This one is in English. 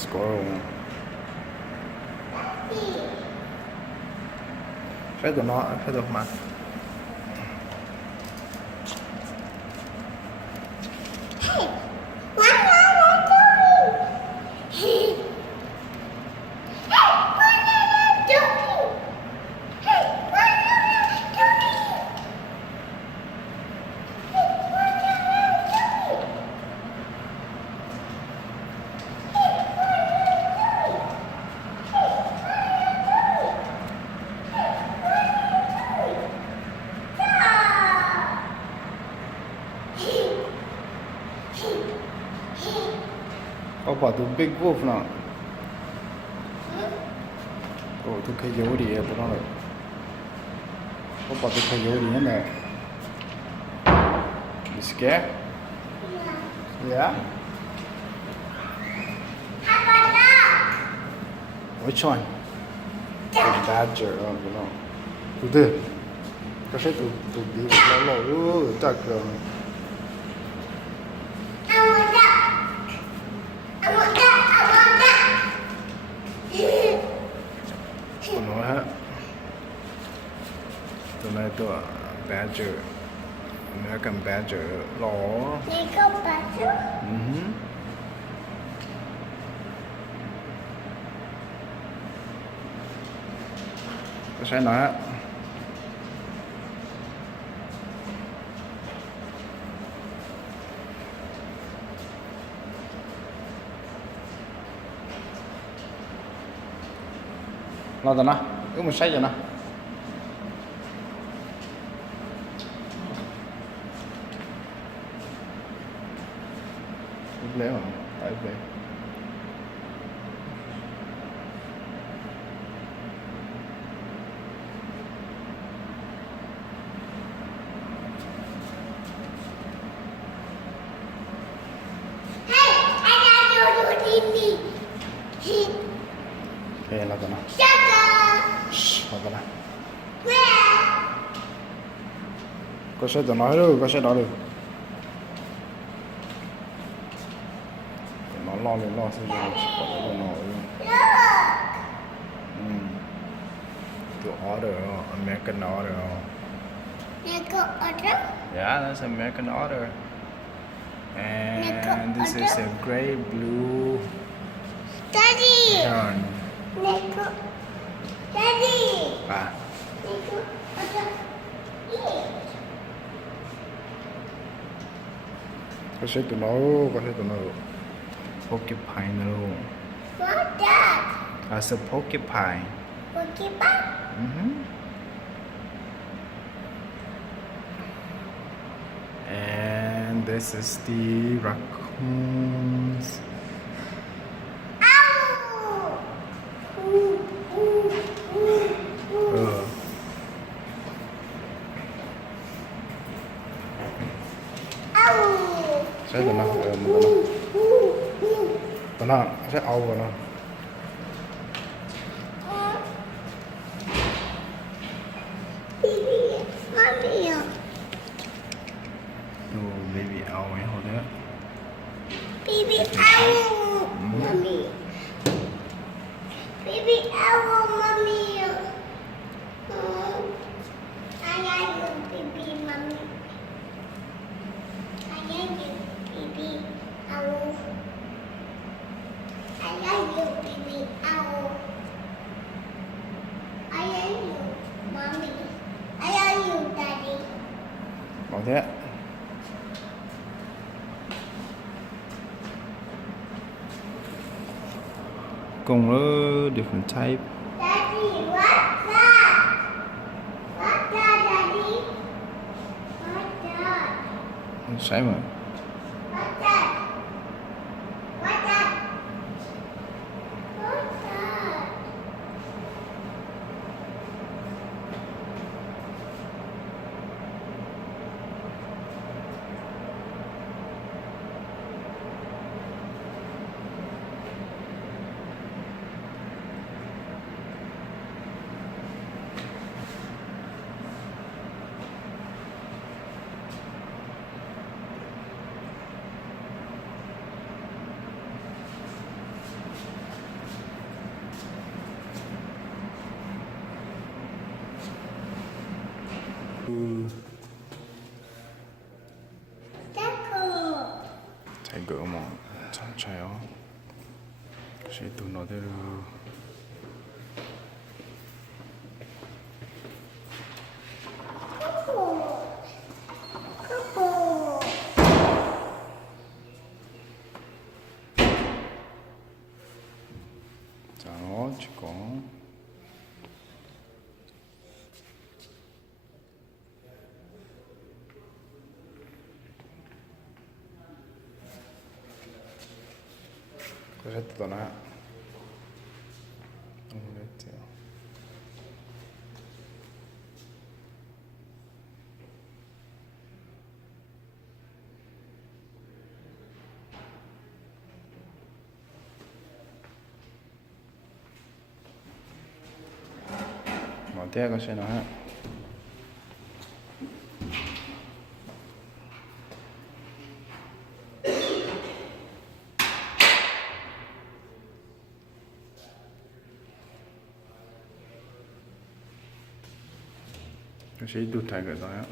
Squirrel. Phép tụi nó, phép tụi mặt. How about the big wolf now? Oh, the coyote here, but not. How about the coyote in there? You scared? Yeah? How about that? Which one? The badger, oh, you know. Từ từ. Có sẽ tụi đi lâu lâu, chắc rồi. I want that. I want that. I want that. Tụi nó hết. Tụi này tụi badger. American badger. Lỏ. You go better. Có sẽ nói hết. Lo tao nó, cứ một say cho nó. Lấy mà, tại về. Hey, I got you, Didi. Okay, lo tao nó. Shut Lo tao nó. up. Where? Có sẽ tao nói được, có sẽ nói được. Nó lo lên lo sẽ rồi, có nó nói. Look. The otter, American otter. You go other. Yeah, that's American otter. And this is otter. a gray blue Daddy. heron. Nico. Daddy. À, Nico. Other. Eat. có sẽ tụi nó, có sẽ tụi nó. Porcupine luôn. What's that? That's a porcupine. Pokemon? And this is the raccoons. Ow! Ooh, ooh, ooh, ooh. Ow! Sẽ tụi nó, tụi nó sẽ âu vào nó. Baby, mommy. Oh, baby âu ấy hồi đó. Baby, ow! Mommy. Baby, ow, mommy. I like you, baby, mommy. I like you, baby, ow. I like you, baby, ow. I like you, mommy. I like you, daddy. Bảo thế. Cùng với different type. Daddy, what's that? What's that, daddy? What's that? Sẽ mà. What's that? What's that? What's that? Taco. Thầy gỡ một chăm chayo. Sẽ tụ nó thế rồi. Coco. 자, 어, 찍고. Cos'è na? Omelette. Mở té coi xem nào ha. Cái sĩ đút thay cái đó á.